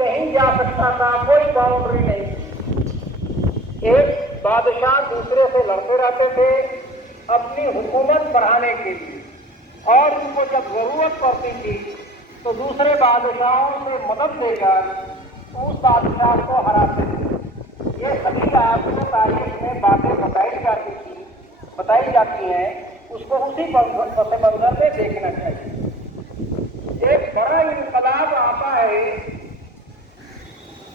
کہیں جا سکتا تھا، کوئی باؤنڈری نہیں تھی۔ ایک بادشاہ دوسرے سے لڑتے رہتے تھے اپنی حکومت بڑھانے کے لیے، اور ان کو جب ضرورت پڑتی تھی تو دوسرے بادشاہوں سے مدد لے کر اس بادشاہ کو ہراتے تھے۔ یہ سبھی آپ کو تاریخ میں باتیں بتائی جاتی ہیں، اس کو اسی پس منظر میں دیکھنا چاہیے۔ ایک بڑا انقلاب آتا ہے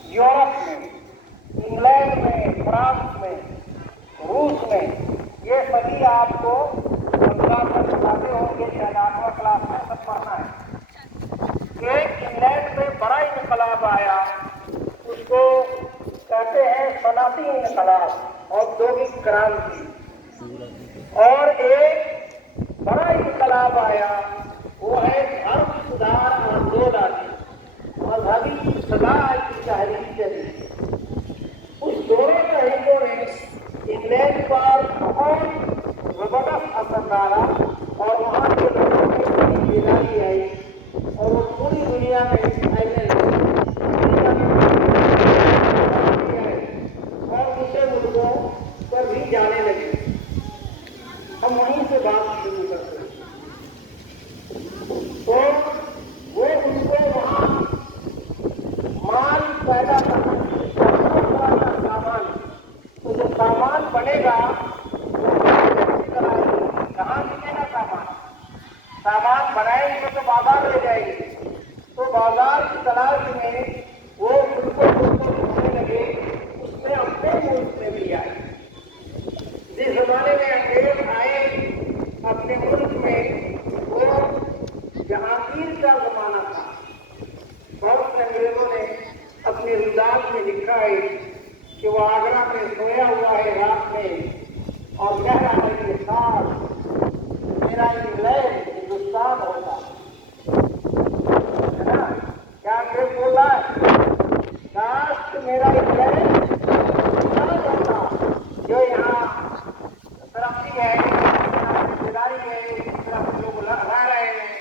یورپ میں، انگلینڈ میں، فرانس میں، روس میں، یہ سبھی آپ کو بتاتے ہوں گے، شاید 8واں کلاس میں سب پڑھنا ہے۔ ایک انگلینڈ میں بڑا انقلاب آیا، اس کو کہتے ہیں صنعتی انقلاب، اودیوگک کرانتی۔ اور ایک بڑا انقلاب آیا، وہ ہے دھرم سدھار آندولن، مذہبی اصلاح کی تحریک چلی۔ اس دونوں تحریکوں نے انگلینڈ پر بہت زبردست اثر ڈالا، اور وہاں کے لوگوں میں بیداری آئی، اور وہ پوری دنیا میں پھیلنے لگی، اور دوسرے ملکوں پر بھی جانے لگے۔ ہم وہیں سے بات شروع کرتے ہیں۔ تو وہ ان کو وہاں مال پیدا کرنا سامان، تو جو سامان بنے گا کہاں ملے گا سامان؟ سامان بنائیں گے تو بازار لے جائیں گے، تو بازار کی تلاش میں وہ ان کو ڈھونڈنے لگے، اس میں اپنے ملک میں بھی آئے۔ جس زمانے میں انگریز آئے اپنے ملک میں، وہ جہانگیر کا زمانہ تھا۔ بہت سے انگریزوں نے اپنی رجحان میں لکھا ہے کہ وہ آگرہ میں سویا ہوا ہے رات میں، اور کہہ رہا ہے کہ کاش میرا انگلینڈ ہندوستان ہوتا، ہے نا؟ کیا انگریز بول رہا ہے؟ کاش میرا انگلینڈ ہندوستان ہوتا، جو یہاں ترقی ہے، بیداری ہے، اس طرح سے لوگ رہ رہے ہیں۔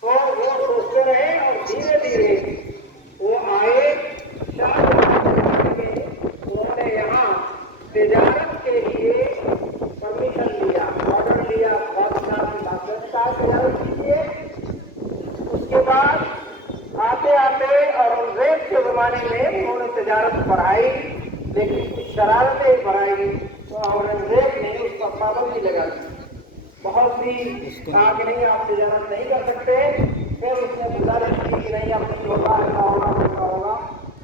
تو وہ سوچتے رہے، اور دھیرے دھیرے وہ آئے، انہوں نے یہاں تجارت کے لیے پرمیشن لیا، آرڈر لیا، بادشاہ کی بادشاہ تجارت کیجیے۔ اس کے بعد آتے آتے اورنگزیب کے زمانے میں انہوں نے تجارت بڑھائی، لیکن کچھ شرارتیں بڑھائی، تو اورنگزیب نے اس پر پابندی لگا دی۔ بہت سی کہا کہ نہیں، آپ تجارت نہیں کر سکتے۔ پھر اس نے گزارش کی کہ نہیں، اب کچھ ہوگا، ایسا ہوگا، ویسا ہوگا،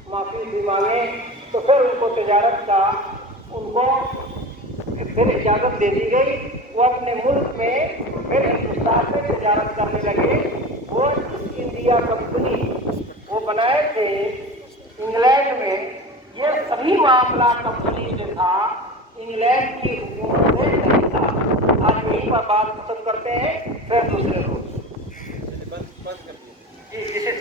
معافی بھی مانگے، تو پھر ان کو تجارت کا پھر اجازت دے دی گئی۔ وہ اپنے ملک میں پھر ہندوستان میں تجارت کرنے لگے۔ وہ ایسٹ انڈیا کمپنی وہ بنائے تھے انگلینڈ میں، یہ سبھی معاملہ کمپنی سے تھا، انگلینڈ کی حکومت میں نہیں تھا۔ آج یہیں پر بات ختم کرتے ہیں، پھر دوسرے روز۔